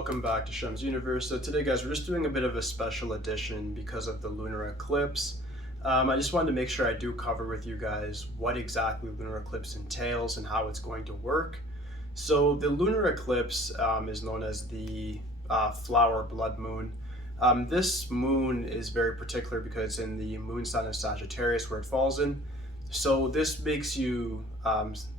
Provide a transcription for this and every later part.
welcome back to Shemsuniverse. So today guys, we're just doing a bit of a special edition because of the lunar eclipse. I just wanted to make sure I do cover with you guys what exactly lunar eclipse entails and how it's going to work. So the lunar eclipse is known as the flower blood moon. This moon is very particular because it's in the moon sign of Sagittarius where it falls in. So this makes you,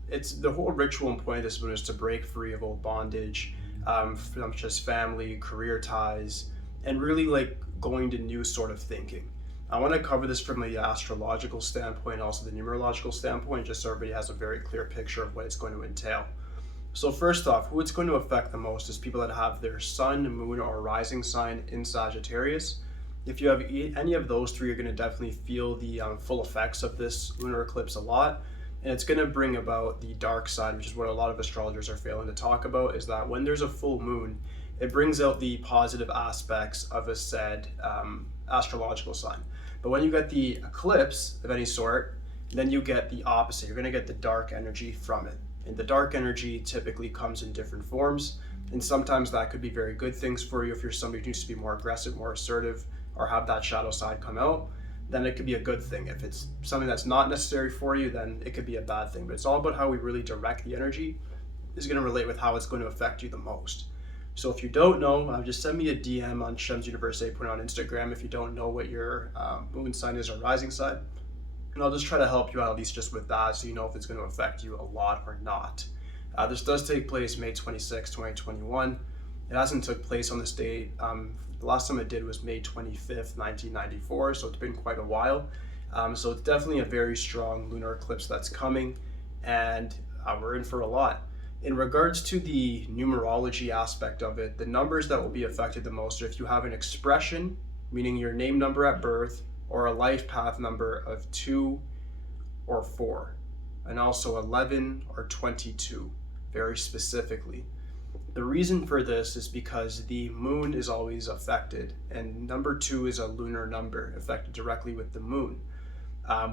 it's the whole ritual and point of this moon is to break free of old bondage, from just family, career ties, and really like going to new sort of thinking. I want to cover this from the astrological standpoint, also the numerological standpoint, just so everybody has a very clear picture of what it's going to entail. So first off, who it's going to affect the most is people that have their sun, moon, or rising sign in Sagittarius. If you have any of those three, you're going to definitely feel the full effects of this lunar eclipse a lot. And it's going to bring about the dark side, which is what a lot of astrologers are failing to talk about, is that when there's a full moon, it brings out the positive aspects of a said astrological sign. But when you get the eclipse of any sort, then you get the opposite. You're going to get the dark energy from it. And the dark energy typically comes in different forms. And sometimes that could be very good things for you if you're somebody who needs to be more aggressive, more assertive, or have that shadow side come out. Then it could be a good thing. If it's something that's not necessary for you, then it could be a bad thing. But it's all about how we really direct the energy is going to relate with how it's going to affect you the most. So if you don't know, just send me a DM on Shemsuniverse 8.0 on Instagram if you don't know what your moon sign is or rising sign. And I'll just try to help you out at least just with that so you know if it's going to affect you a lot or not. This does take place May 26, 2021. It hasn't took place on this date. The last time it did was May 25th, 1994, so it's been quite a while. So it's definitely a very strong lunar eclipse that's coming, and we're in for a lot. In regards to the numerology aspect of it, the numbers that will be affected the most are if you have an expression, meaning your name number at birth, or a life path number of 2 or 4, and also 11 or 22, very specifically. The reason for this is because the moon is always affected, and number 2 is a lunar number affected directly with the moon.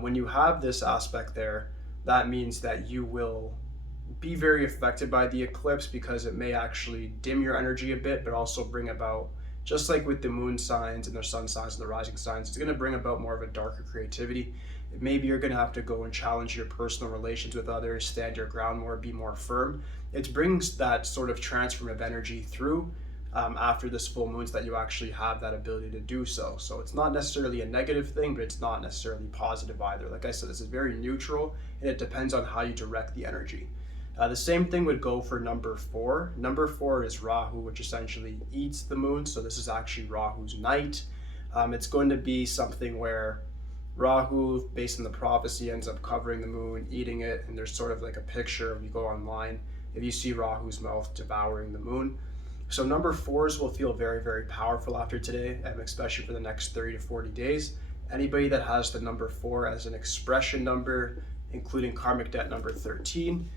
When you have this aspect there, that means that you will be very affected by the eclipse because it may actually dim your energy a bit, but also bring about, just like with the moon signs and the sun signs and the rising signs, it's going to bring about more of a darker creativity. Maybe you're going to have to go and challenge your personal relations with others, stand your ground more, be more firm. It brings that sort of transformative energy through after this full moon so that you actually have that ability to do so. So it's not necessarily a negative thing, but it's not necessarily positive either. Like I said, this is very neutral, and it depends on how you direct the energy. The same thing would go for number 4. Number 4 is Rahu, which essentially eats the moon. So this is actually Rahu's night. It's going to be something where Rahu, based on the prophecy, ends up covering the moon, eating it, and there's sort of like a picture if you go online, if you see Rahu's mouth devouring the moon. So number 4s will feel very, very powerful after today, and especially for the next 30 to 40 days. Anybody that has the number 4 as an expression number, including karmic debt number 13,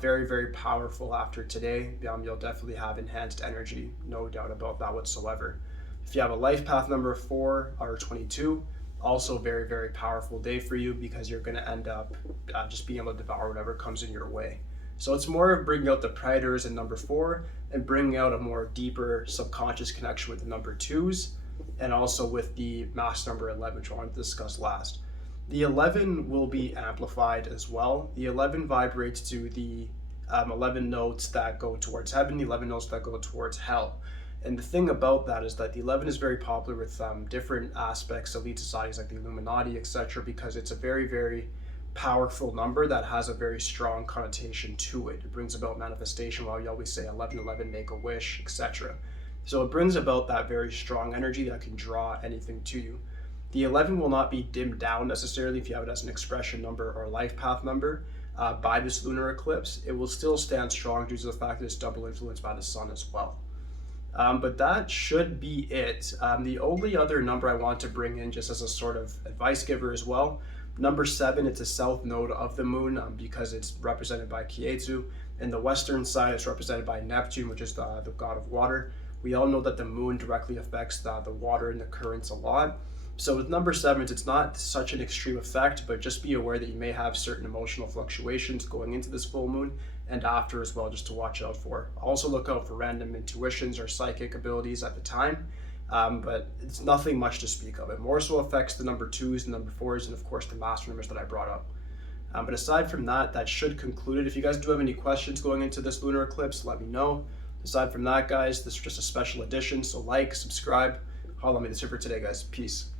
very, very powerful after today. You'll definitely have enhanced energy, no doubt about that whatsoever. If you have a life path number 4 or 22, also very, very powerful day for you because you're going to end up just being able to devour whatever comes in your way. So it's more of bringing out the predators in number 4 and bringing out a more deeper subconscious connection with the number 2s and also with the mass number 11, which I wanted to discuss last. The 11 will be amplified as well. The 11 vibrates to the 11 notes that go towards heaven, the 11 notes that go towards hell. And the thing about that is that the 11 is very popular with different aspects, elite societies like the Illuminati, etc., because it's a very, very powerful number that has a very strong connotation to it. It brings about manifestation, while you always say 1111, make a wish, etc. So it brings about that very strong energy that can draw anything to you. The 11 will not be dimmed down necessarily if you have it as an expression number or a life path number by this lunar eclipse. It will still stand strong due to the fact that it's double influenced by the sun as well. But that should be it. The only other number I want to bring in just as a sort of advice giver as well, number 7, it's a south node of the moon because it's represented by Kiezu. And the western side is represented by Neptune, which is the god of water. We all know that the moon directly affects the water and the currents a lot. So with number 7s, it's not such an extreme effect, but just be aware that you may have certain emotional fluctuations going into this full moon, and after as well, just to watch out for. Also look out for random intuitions or psychic abilities at the time, but it's nothing much to speak of. It more so affects the number 2s and number 4s, and of course the master numbers that I brought up. But aside from that, that should conclude it. If you guys do have any questions going into this lunar eclipse, let me know. Aside from that, guys, this is just a special edition, so like, subscribe. Holla at me. That's it for today, guys. Peace.